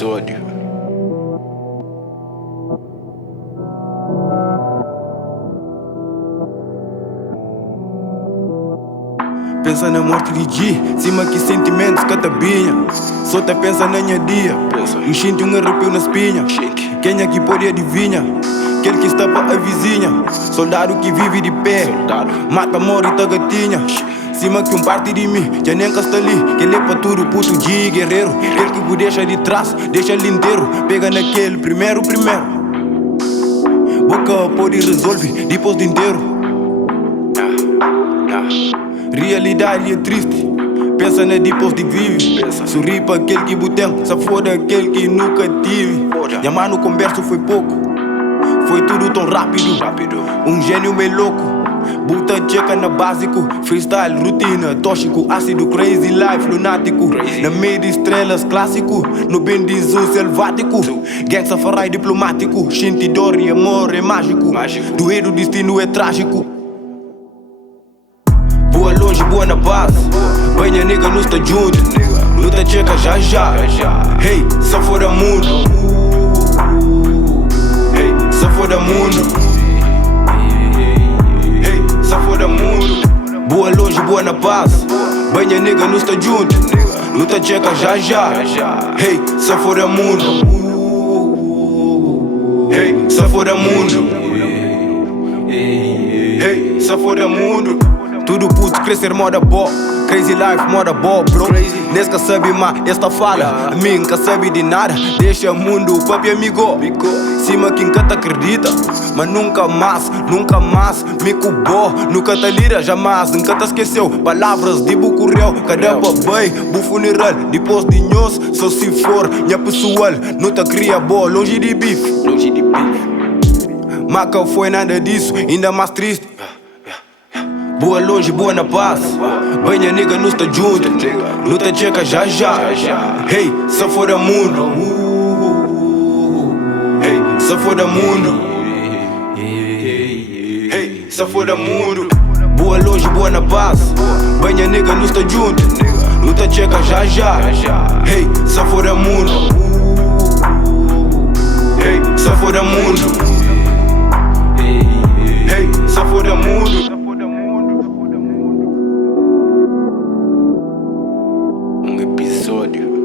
episódio. Pensa na morte de G, cima que sentimentos catabinha. Só te pensa na minha dia, me sinto um arrepio na espinha. Quem aqui pode adivinhar? Aquele que está para a vizinha. Soldado que vive de pé, mata, morre e tá gatinha. Cima que parte de mim, já nem está ali. Que ele é para tudo, puto de guerreiro. Aquele que deixa de trás, deixa ele inteiro. Pega naquele primeiro. Boca pode resolver, depois de inteiro. Realidade é triste, pensa na depois de vive. Sorri para aquele que botem, se foda aquele que nunca tive. Minha mano conversa foi pouco, foi tudo tão rápido. Um gênio meio louco, buta checa na básico. Freestyle, rotina, tóxico, ácido, crazy life, lunático. Na meio de estrelas, clássico, no bem de zoom selvático. Gangsta, farai diplomático, shinti, dor e amor é mágico. Doer o destino é trágico. Boa longe, boa na base. Banha nega, não está junto. Luta checa já. Hey, só fora mundo. Hey, só fora mundo. Hey, só fora mundo. Boa longe, boa na base. Banha nega, não está junto. Luta checa já. Hey, só fora mundo. Hey, só fora mundo. Hey, só fora mundo. Tudo puto, crescer moda boa. Crazy life, moda boa, bro. Nesca sabe mas esta fala. Mim nunca sabe de nada. Deixa o mundo, papi amigo. Cima quem canta acredita. Mas nunca mais me cubou. Nunca te lira, jamais, nunca te esqueceu. Palavras de bucurreu. Cadê o babai? Bu funeral, depois de nós. Só se for, minha pessoal. Não te cria boa, longe de bife. Maca foi nada disso, ainda mais triste. Boa longe, boa na paz. Banha nega, não está junto. Luta checa já. Hey, só fora mundo. Hey, só fora mundo. Hey, só fora mundo. Boa longe, boa na paz. Banha nega, não está junto. Luta checa já. Hey, só fora mundo. Hey, só fora mundo. Hey, só fora mundo. Episódio.